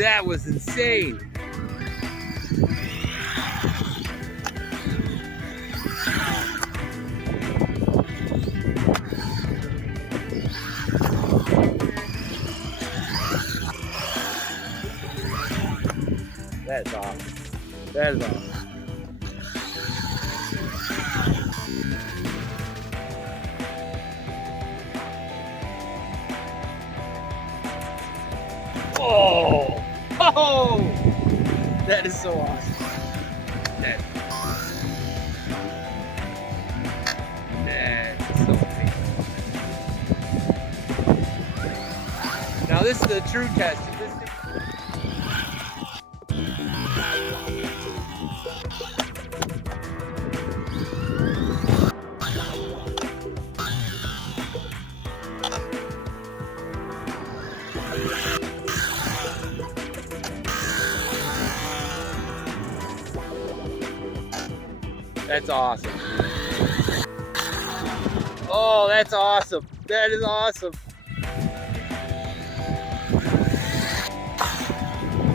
That was insane. That is awesome. That is awesome. Oh! Oh! That is so awesome. That is so amazing. Now this is the true test. That's awesome. Oh, that's awesome. That is awesome.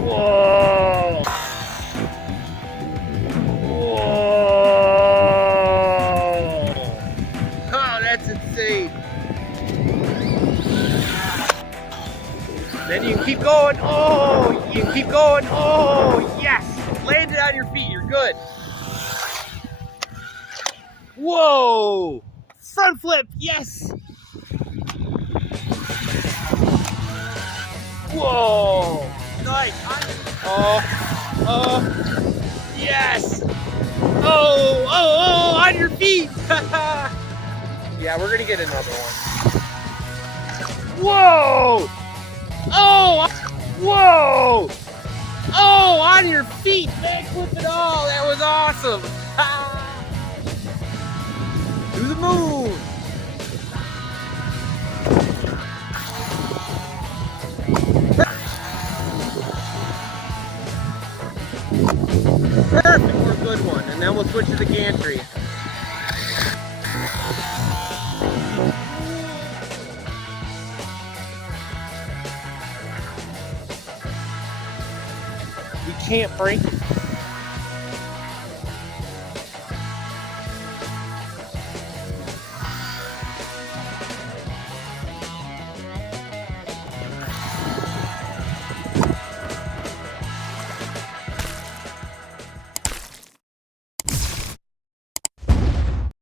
Whoa. Whoa. Oh, that's insane. Then you can keep going. Oh, you can keep going. Oh, yes. Land it on your feet. You're good. Whoa! Front flip, yes! Whoa! Nice! Yes! Oh, on your feet! Yeah, we're gonna get another one. Whoa! Oh! Whoa! Oh, on your feet! Backflip it all! That was awesome! To the moon! Perfect for a good one, and then we'll switch to the gantry. We can't break it.